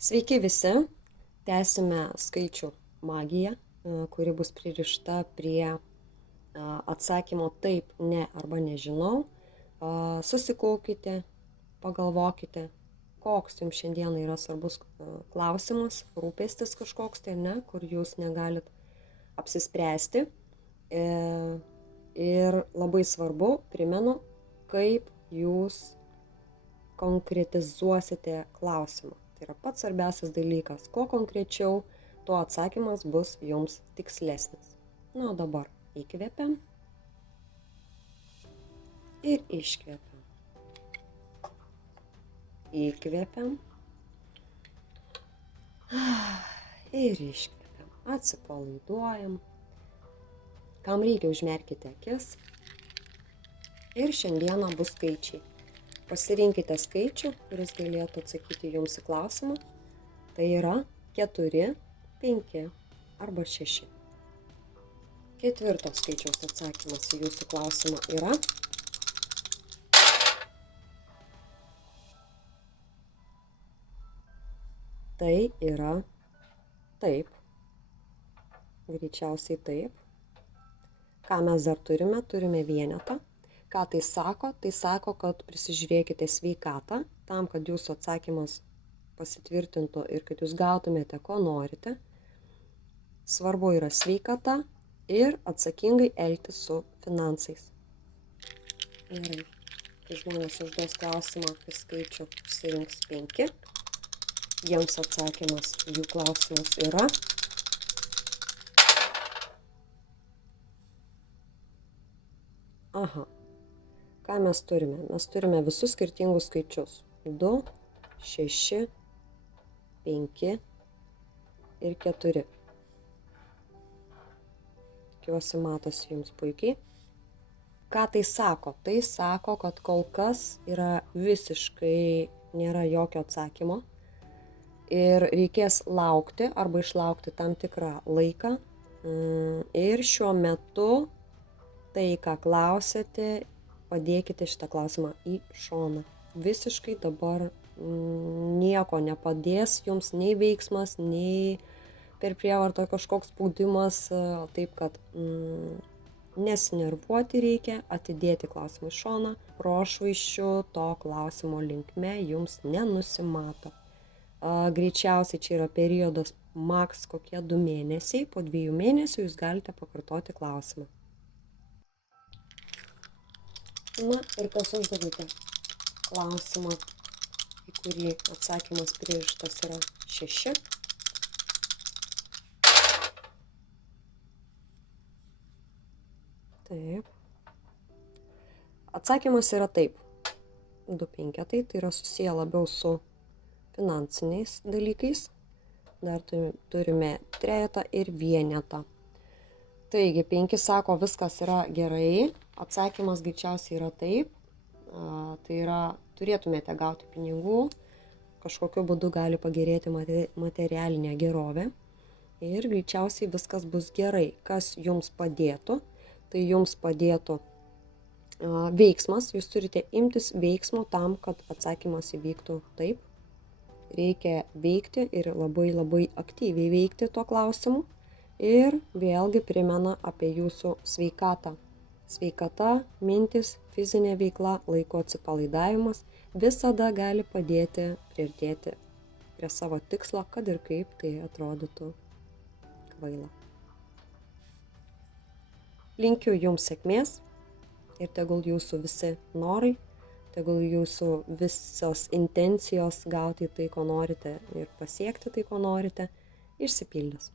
Sveiki visi, tęsime skaičių magiją, kuri bus pririšta prie atsakymo taip, ne arba nežinau. Susikaukite, pagalvokite, koks jums šiandieną yra svarbus klausimas, rūpestis kažkoks tai, ne, kur jūs negalit apsispręsti. Ir labai svarbu, primenu, kaip jūs konkretizuosite klausimą. Tai yra pats svarbiausias dalykas. Kuo konkrečiau, tuo atsakymas bus jums tikslesnis. O dabar įkvepiam ir iškvepiam. Įkvepiam ir iškvepiam. Atsipalaiduojam. Kam reikia, užmerkite akis. Ir šiandieną bus skaičiai. Pasirinkite skaičių, kuris galėtų atsakyti jums į klausimą. Tai yra 4, 5 arba 6. Ketvirto skaičiaus atsakymas į jūsų klausimą yra tai yra taip. Greičiausiai taip. Ką mes dar turime? Turime vienetą. Ką tai sako? Tai sako, kad prisižiūrėkite sveikatą, tam, kad jūsų atsakymas pasitvirtintų ir kad jūs gautumėte, ko norite. Svarbu yra sveikata ir atsakingai elgtis su finansais. Gerai, kai žmonės užduos klausimą, kai skaičių išsirinks 5, jiems atsakymas, jų klausimas yra aha. Ką mes turime? Mes turime visus skirtingus skaičius. 2, 6, 5 ir 4. Tikiuosi matosi jums puikiai. Ką tai sako? Tai sako, kad kol kas yra visiškai nėra jokio atsakymo. Ir reikės laukti arba išlaukti tam tikrą laiką. Ir šiuo metu tai, ką klausėte, padėkite šitą klausimą į šoną. Visiškai dabar nieko nepadės jums, nei veiksmas, nei per prievartą kažkoks spaudimas, taip kad nesinervuoti reikia, atidėti klausimą į šoną, prošvaisčių to klausimo linkme jums nenusimato. Greičiausiai čia yra periodas maks kokie 2 mėnesiai, po 2 mėnesių jūs galite pakartoti klausimą. Na ir kas uždavėte klausimą, į kurį atsakymas pririštas yra 6. Taip. Atsakymas yra taip. 2 penketai, tai yra susiję labiau su finansiniais dalykais. Dar turime trejetą ir vienetą. Taigi, 5 sako, viskas yra gerai. Atsakymas greičiausiai yra taip. Tai yra, turėtumėte gauti pinigų, kažkokiu būdu gali pagerėti materialinę gerovę ir greičiausiai viskas bus gerai. Kas jums padėtų? Tai jums padėtų veiksmas. Jūs turite imtis veiksmo tam, kad atsakymas įvyktų taip. Reikia veikti ir labai labai aktyviai veikti tuo klausimu. Ir vėlgi primena apie jūsų sveikatą. Sveikata, mintis, fizinė veikla, laiko atsipalaidavimas visada gali padėti priartėti prie savo tikslo, kad ir kaip tai atrodytų kvaila. Linkiu jums sėkmės ir tegul jūsų visi norai, tegul jūsų visos intencijos gauti tai, ko norite ir pasiekti tai, ko norite, išsipildys.